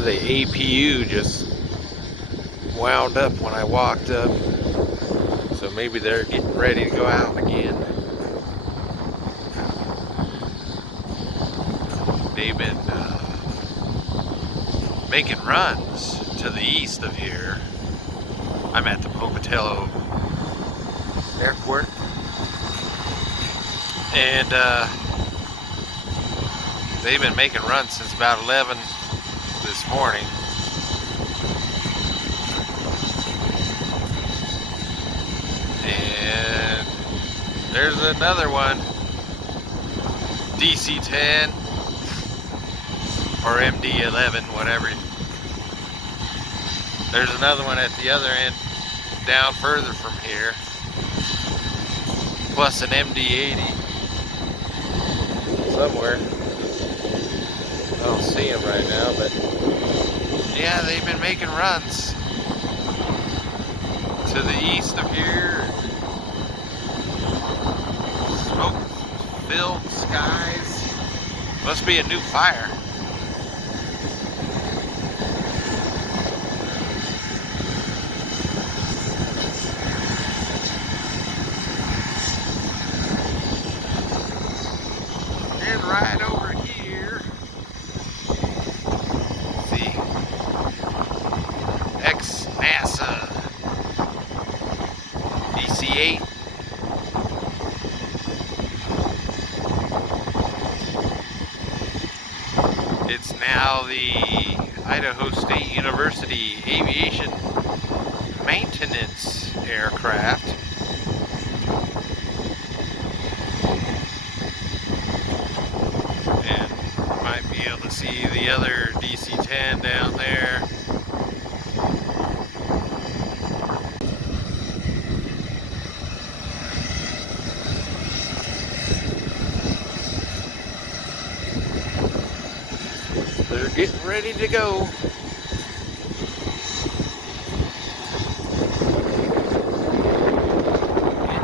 the APU just wound up when I walked up. So maybe they're getting ready to go out again. They've been making runs to the east of here. I'm at the Pocatello Airport. And they've been making runs since about 11 this morning. And there's another one, DC-10 or MD-11, whatever. There's another one at the other end, down further from here, plus an MD-80 somewhere. I don't see him right now, but yeah, they've been making runs to the east of here. Smoke-filled skies. Must be a new fire. And right over here, see, ex-NASA DC-8. It's now the Idaho State University Aviation Maintenance Aircraft. And you might be able to see the other DC-10 down there. They're getting ready to go.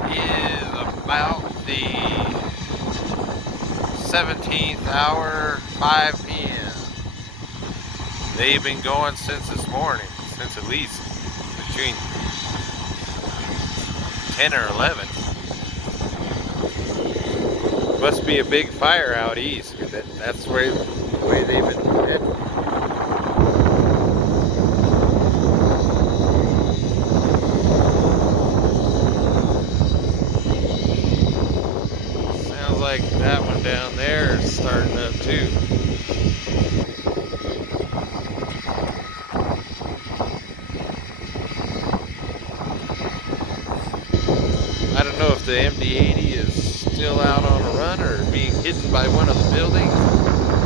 It is about the 17th hour, 5 p.m. They've been going since this morning, since at least between 10 or 11. Must be a big fire out east. That's the way they've been heading. Sounds like that one down there is starting up too. I don't know if the MD-80 is still out on a run or being hidden by one of the buildings.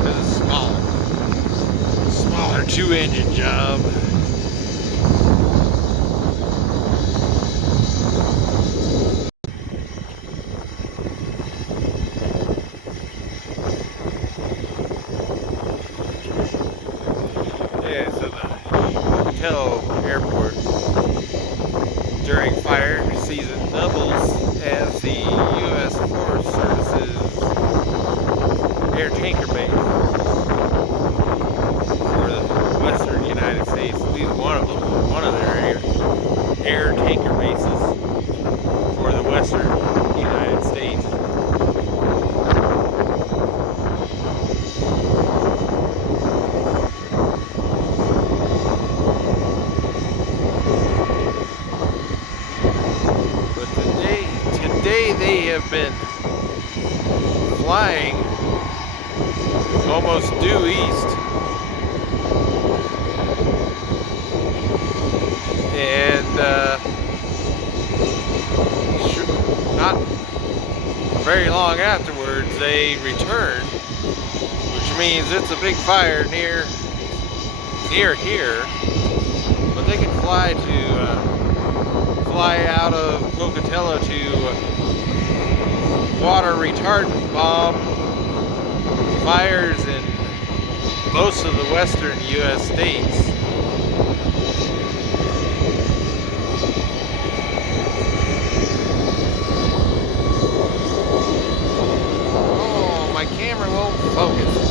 It's a smaller 2-engine job. Yeah, so the Pocatello Airport during fire season doubles as the U.S. Forest Service's Air Tanker Base for the western United States. At least one of their air tanker bases for the western United States. But today they have been flying almost due east, and not very long afterwards they return, which means it's a big fire near here. But they can fly out of Pocatello to water retardant bomb fires in most of the western U.S. states. Oh, my camera won't focus.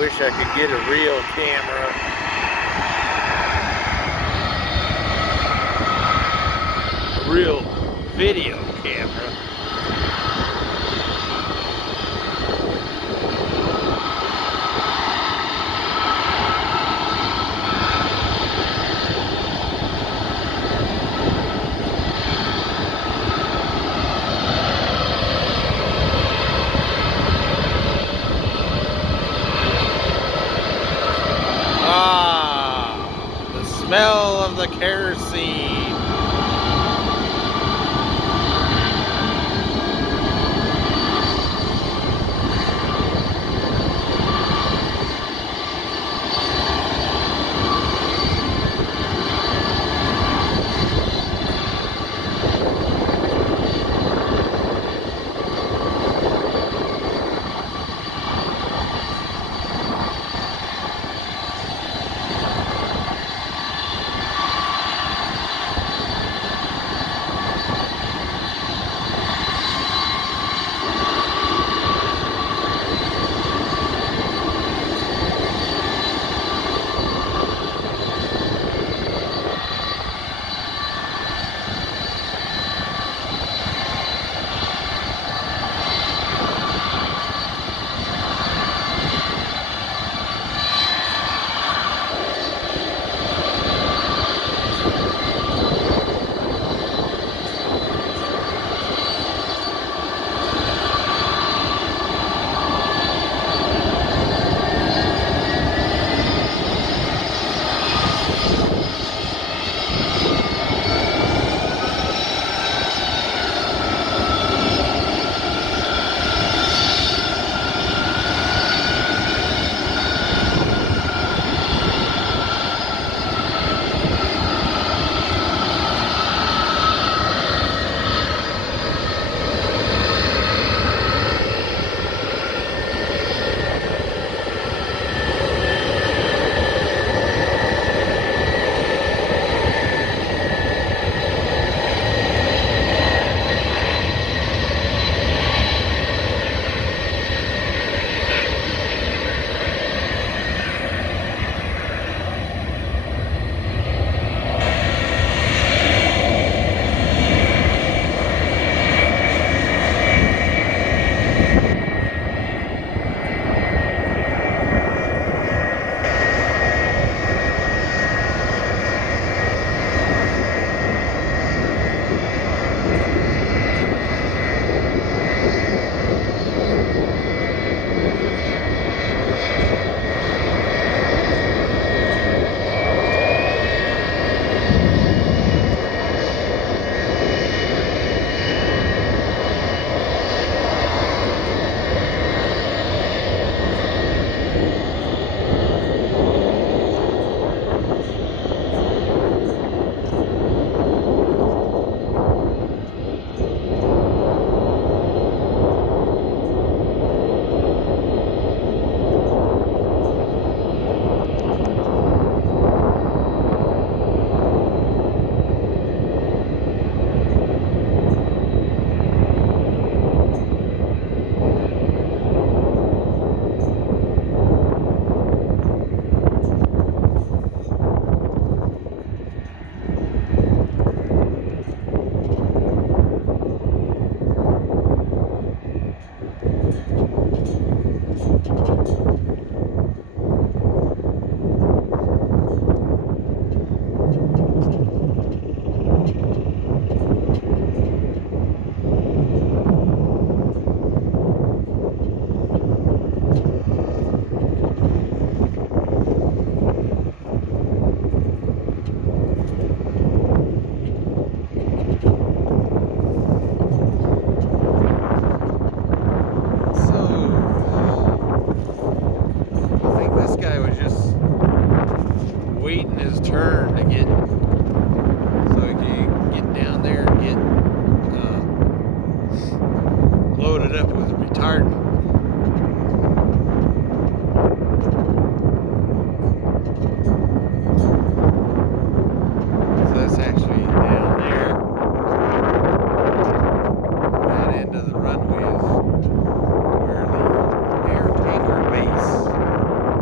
wish I could get a real camera. A real video camera. The smell of the kerosene. Runway is where the Air Tanker Base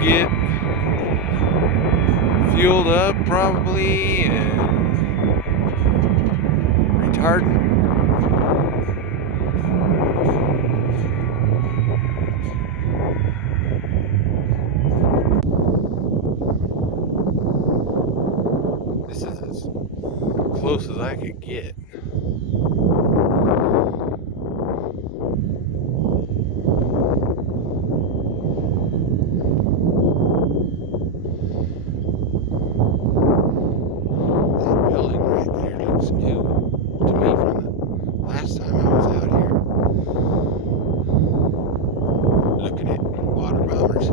get fueled up probably and retardant. This is as close as I could get. New to me from the last time I was out here looking at water bombers.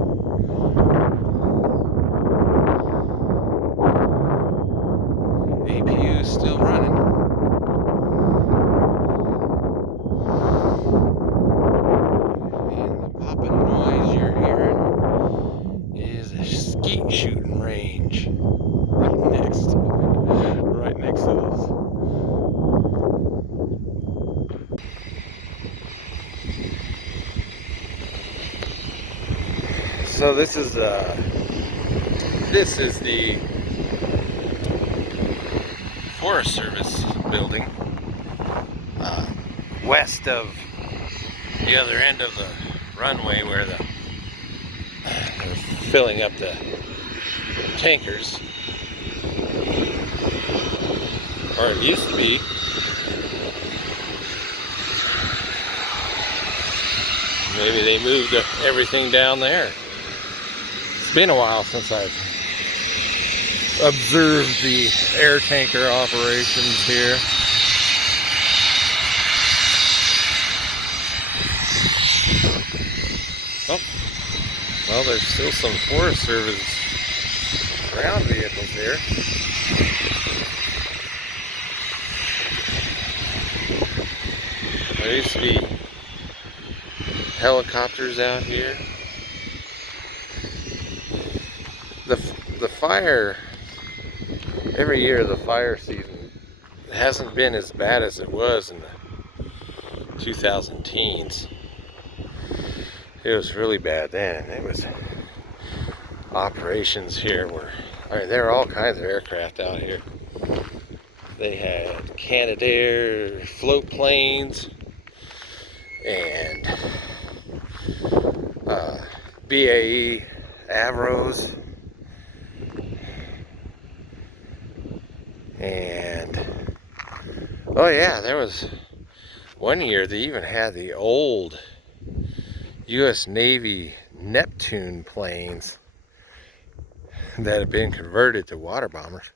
APU is still running. And the popping noise you're hearing is a skeet shooting range right next to those. So this is the Forest Service building west of the other end of the runway where they're filling up the tankers, or it used to be. Maybe they moved everything down there. It's been a while since I've observed the air tanker operations here. Oh, well, there's still some Forest Service ground vehicles here. There used to be helicopters out here. The fire, every year the fire season hasn't been as bad as it was in the 2010s. It was really bad then. It was operations here where, I mean, there are all kinds of aircraft out here. They had Canadair float planes and BAE Avros, and oh yeah, there was one year they even had the old US Navy Neptune planes that had been converted to water bombers.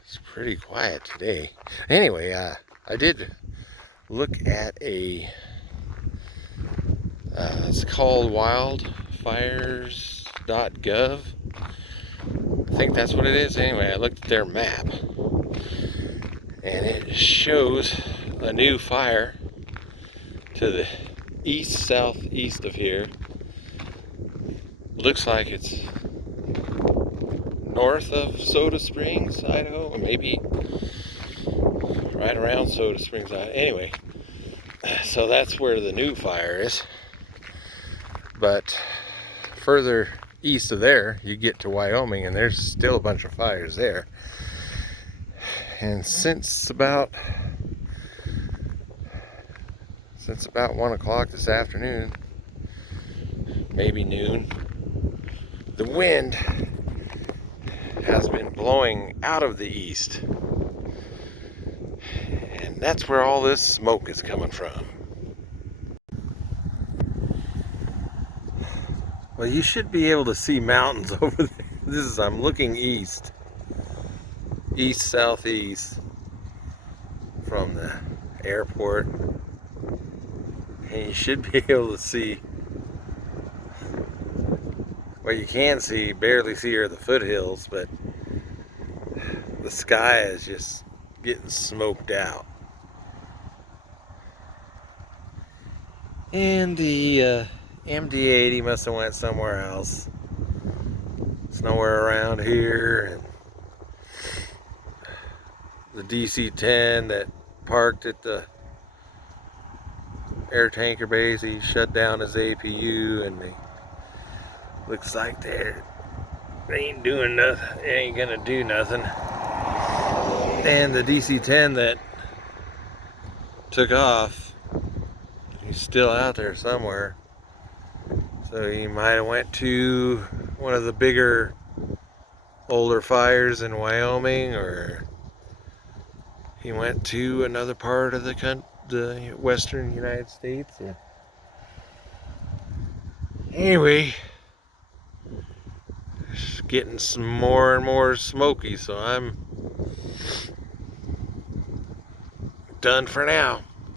It's pretty quiet today. Anyway, I did look at a it's called wildfires.gov. I think that's what it is. Anyway, I looked at their map and it shows a new fire to the southeast of here. Looks like it's north of Soda Springs, Idaho, or maybe right around Soda Springs, Idaho. Anyway, so that's where the new fire is. But further east of there, you get to Wyoming, and there's still a bunch of fires there. And since about 1 o'clock this afternoon, maybe noon, the wind has been blowing out of the east, and that's where all this smoke is coming from. Well, you should be able to see mountains over there. I'm looking east, southeast from the airport, and you should be able to see, well, you can see, barely see are the foothills, but the sky is just getting smoked out. And the MD-80 must have went somewhere else. It's nowhere around here. And the DC-10 that parked at the Air Tanker Base. He shut down his APU, and they looks like they ain't doing nothing. They ain't gonna do nothing. And the DC-10 that took off, he's still out there somewhere. So he might have went to one of the bigger, older fires in Wyoming, or he went to another part of the western United States. Or... Anyway, it's getting some more and more smoky, so I'm done for now.